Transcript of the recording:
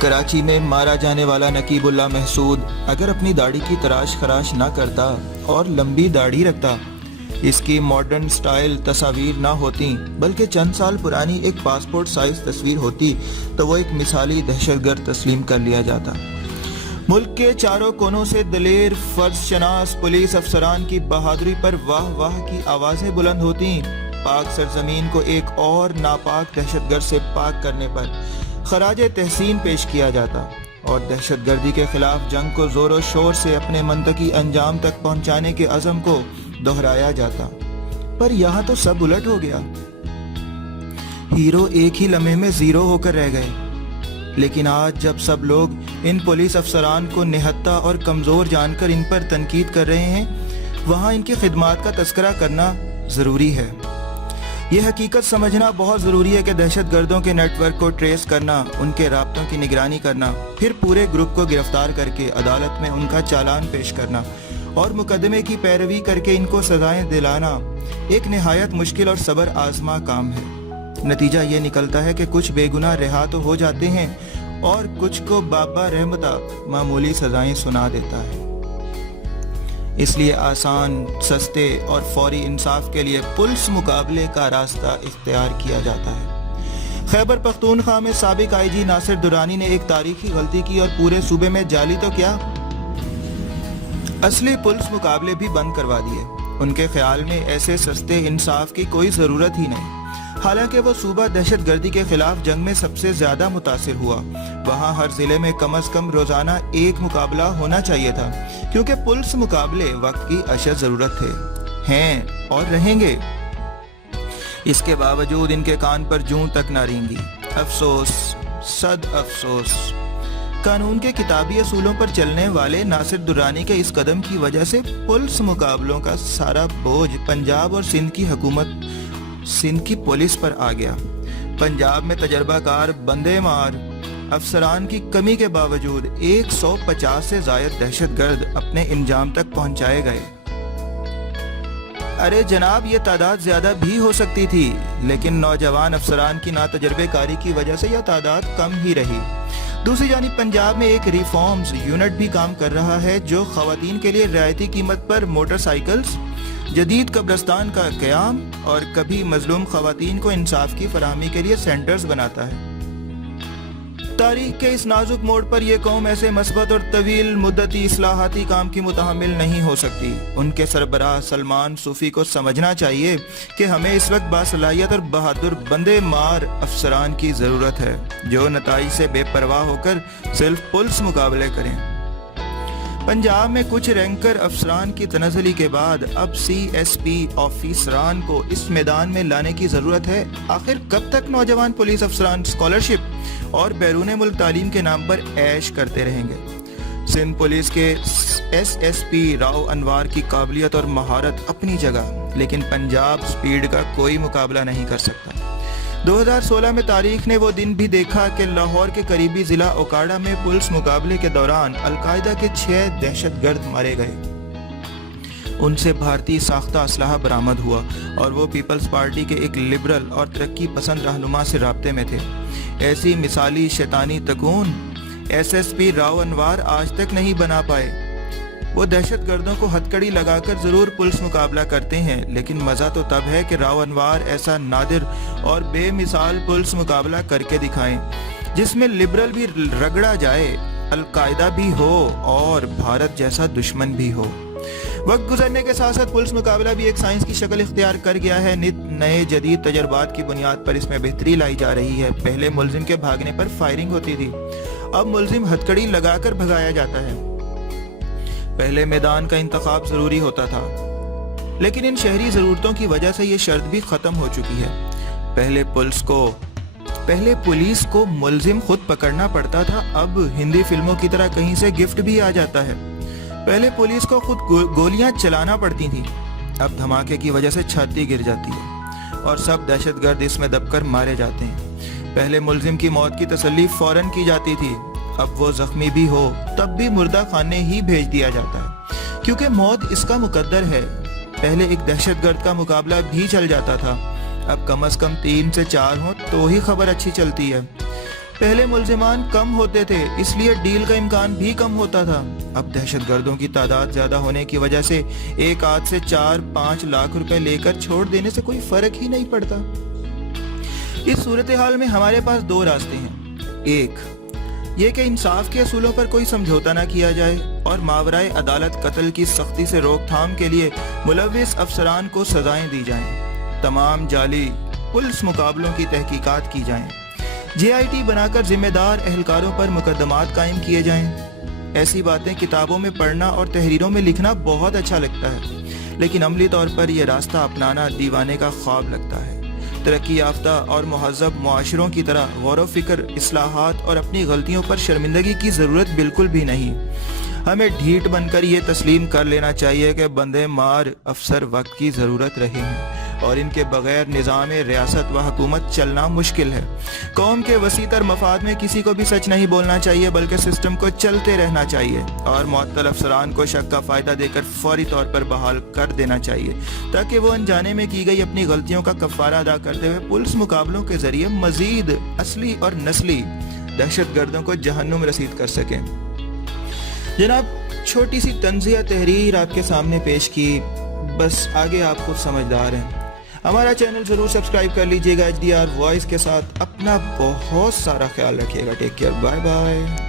کراچی میں مارا جانے والا نقیب اللہ محسود اگر اپنی داڑھی کی تراش خراش نہ کرتا اور لمبی داڑھی رکھتا، اس کی ماڈرن سٹائل تصاویر نہ ہوتی بلکہ چند سال پرانی ایک پاسپورٹ سائز تصویر ہوتی تو وہ ایک مثالی دہشت گرد تسلیم کر لیا جاتا۔ ملک کے چاروں کونوں سے دلیر فرض شناس پولیس افسران کی بہادری پر واہ واہ کی آوازیں بلند ہوتی۔ پاک سرزمین کو ایک اور ناپاک دہشت گرد سے پاک کرنے پر خراج تحسین پیش کیا جاتا اور دہشت گردی کے خلاف جنگ کو زور و شور سے اپنے منطقی انجام تک پہنچانے کے عزم کو دہرایا جاتا۔ پر یہاں تو سب الٹ ہو گیا، ہیرو ایک ہی لمحے میں زیرو ہو کر رہ گئے۔ لیکن آج جب سب لوگ ان پولیس افسران کو نہتہ اور کمزور جان کر ان پر تنقید کر رہے ہیں، وہاں ان کی خدمات کا تذکرہ کرنا ضروری ہے۔ یہ حقیقت سمجھنا بہت ضروری ہے کہ دہشت گردوں کے نیٹ ورک کو ٹریس کرنا، ان کے رابطوں کی نگرانی کرنا، پھر پورے گروپ کو گرفتار کر کے عدالت میں ان کا چالان پیش کرنا اور مقدمے کی پیروی کر کے ان کو سزائیں دلانا ایک نہایت مشکل اور صبر آزما کام ہے۔ نتیجہ یہ نکلتا ہے کہ کچھ بے گناہ رہا تو ہو جاتے ہیں اور کچھ کو بابا رحمتہ معمولی سزائیں سنا دیتا ہے۔ اس لیے آسان، سستے اور فوری انصاف کے لیے پولیس مقابلے کا راستہ اختیار کیا جاتا ہے۔ خیبر پختونخوا میں سابق آئی جی ناصر درانی نے ایک تاریخی غلطی کی اور پورے صوبے میں جعلی تو کیا، اصلی پولیس مقابلے بھی بند کروا دیے۔ ان کے خیال میں ایسے سستے انصاف کی کوئی ضرورت ہی نہیں۔ حالانکہ وہ صوبہ دہشت گردی کے خلاف جنگ میں سب سے زیادہ متاثر ہوا، وہاں ہر ضلع میں کم از کم روزانہ ایک مقابلہ ہونا چاہیے تھا، کیونکہ پولیس مقابلے وقت کی اشد ضرورت تھے، ہیں اور رہیں گے۔ اس کے باوجود ان کے کان پر جوں تک نہ رینگی۔ افسوس، صد افسوس، قانون کے کتابی اصولوں پر چلنے والے ناصر درانی کے اس قدم کی وجہ سے پولیس مقابلوں کا سارا بوجھ پنجاب اور سندھ کی پولیس پر آ گیا۔ پنجاب میں تجربہ کار بندے مار افسران کی کمی کے باوجود 150 سے زائد دہشت گرد اپنے انجام تک پہنچائے گئے۔ ارے جناب، یہ تعداد زیادہ بھی ہو سکتی تھی، لیکن نوجوان افسران کی ناتجربے کاری کی وجہ سے یہ تعداد کم ہی رہی۔ دوسری جانب پنجاب میں ایک ریفارمز یونٹ بھی کام کر رہا ہے جو خواتین کے لیے رعایتی قیمت پر موٹر سائیکلز، جدید قبرستان کا قیام اور کبھی مظلوم خواتین کو انصاف کی فراہمی کے لیے سینٹرز بناتا ہے۔ تاریخ کے اس نازک موڑ پر یہ قوم ایسے مثبت اور طویل مدتی اصلاحاتی کام کی متحمل نہیں ہو سکتی۔ ان کے سربراہ سلمان صوفی کو سمجھنا چاہیے کہ ہمیں اس وقت باصلاحیت اور بہادر بندے مار افسران کی ضرورت ہے جو نتائج سے بے پرواہ ہو کر صرف پولیس مقابلے کریں۔ پنجاب میں کچھ رینکر افسران کی تنزلی کے بعد اب سی ایس پی آفیسران کو اس میدان میں لانے کی ضرورت ہے۔ آخر کب تک نوجوان پولیس افسران اسکالرشپ اور بیرون ملک تعلیم کے نام پر عیش کرتے رہیں گے؟ سندھ پولیس کے ایس ایس پی راؤ انوار کی قابلیت اور مہارت اپنی جگہ، لیکن پنجاب سپیڈ کا کوئی مقابلہ نہیں کر سکتا۔ 2016 میں تاریخ نے وہ دن بھی دیکھا کہ لاہور کے قریبی ضلع اوکاڑا میں پولیس مقابلے کے دوران القاعدہ کے 6 دہشت گرد مارے گئے۔ ان سے بھارتی ساختہ اسلحہ برآمد ہوا اور وہ پیپلز پارٹی کے ایک لبرل اور ترقی پسند رہنما سے رابطے میں تھے۔ ایسی مثالی شیطانی تکون ایس ایس پی راؤ انوار آج تک نہیں بنا پائے۔ وہ دہشت گردوں کو ہتھکڑی لگا کر ضرور پولیس مقابلہ کرتے ہیں، لیکن مزہ تو تب ہے کہ راؤ انوار ایسا نادر اور بے مثال پولیس مقابلہ کر کے دکھائیں جس میں لبرل بھی رگڑا جائے، القاعدہ بھی ہو اور بھارت جیسا دشمن بھی ہو۔ وقت گزرنے کے ساتھ ساتھ پولیس مقابلہ بھی ایک سائنس کی شکل اختیار کر گیا ہے۔ نئے جدید تجربات کی بنیاد پر اس میں بہتری لائی جا رہی ہے۔ پہلے ملزم کے بھاگنے پر فائرنگ ہوتی تھی، اب ملزم ہتھکڑی لگا کر بھگایا جاتا ہے۔ پہلے میدان کا انتخاب ضروری ہوتا تھا، لیکن ان شہری ضرورتوں کی وجہ سے یہ شرط بھی ختم ہو چکی ہے۔ پہلے پولیس کو ملزم خود پکڑنا پڑتا تھا، اب ہندی فلموں کی طرح کہیں سے گفٹ بھی آ جاتا ہے۔ پہلے پولیس کو خود گولیاں چلانا پڑتی تھیں، اب دھماکے کی وجہ سے چھاتی گر جاتی ہے اور سب دہشت گرد اس میں دب کر مارے جاتے ہیں۔ پہلے ملزم کی موت کی تسلی فوراً کی جاتی تھی، اب وہ زخمی بھی ہو تب بھی مردہ خانے ہی بھیج دیا جاتا ہے، کیونکہ موت اس کا مقدر ہے۔ پہلے ایک دہشت گرد کا مقابلہ بھی چل جاتا تھا، اب کم از کم 3 سے 4 ہوں تو ہی خبر اچھی چلتی ہے۔ پہلے ملزمان کم ہوتے تھے اس لیے ڈیل کا امکان بھی کم ہوتا تھا. اب دہشت گردوں کی تعداد زیادہ ہونے کی وجہ سے ایک آدھ سے 4-5 لاکھ روپے لے کر چھوڑ دینے سے کوئی فرق ہی نہیں پڑتا. اس صورتحال میں ہمارے پاس 2 راستے ہیں. ایک یہ کہ انصاف کے اصولوں پر کوئی سمجھوتا نہ کیا جائے اور ماورائے عدالت قتل کی سختی سے روک تھام کے لیے ملوث افسران کو سزائیں دی جائیں. تمام جعلی پولیس مقابلوں کی تحقیقات کی جائیں. JIT بنا کر ذمہ دار اہلکاروں پر مقدمات قائم کیے جائیں. ایسی باتیں کتابوں میں پڑھنا اور تحریروں میں لکھنا بہت اچھا لگتا ہے لیکن عملی طور پر یہ راستہ اپنانا دیوانے کا خواب لگتا ہے. ترقی یافتہ اور مہذب معاشروں کی طرح غور و فکر، اصلاحات اور اپنی غلطیوں پر شرمندگی کی ضرورت بالکل بھی نہیں. ہمیں ڈھیٹ بن کر یہ تسلیم کر لینا چاہیے کہ بندے مار افسر وقت کی ضرورت رہے ہیں اور ان کے بغیر نظام ریاست و حکومت چلنا مشکل ہے. قوم کے وسیع تر مفاد میں کسی کو بھی سچ نہیں بولنا چاہیے بلکہ سسٹم کو چلتے رہنا چاہیے اور معطل افسران کو شک کا فائدہ دے کر فوری طور پر بحال کر دینا چاہیے تاکہ وہ انجانے میں کی گئی اپنی غلطیوں کا کفارہ ادا کرتے ہوئے پولیس مقابلوں کے ذریعے مزید اصلی اور نسلی دہشت گردوں کو جہنم رسید کر سکیں. جناب، چھوٹی سی تنزیہ تحریر آپ کے سامنے پیش کی، بس آگے آپ خود سمجھدار ہیں. ہمارا چینل ضرور سبسکرائب کر لیجئے گا. HDR وائس کے ساتھ اپنا بہت سارا خیال رکھیے گا. Take care, bye bye.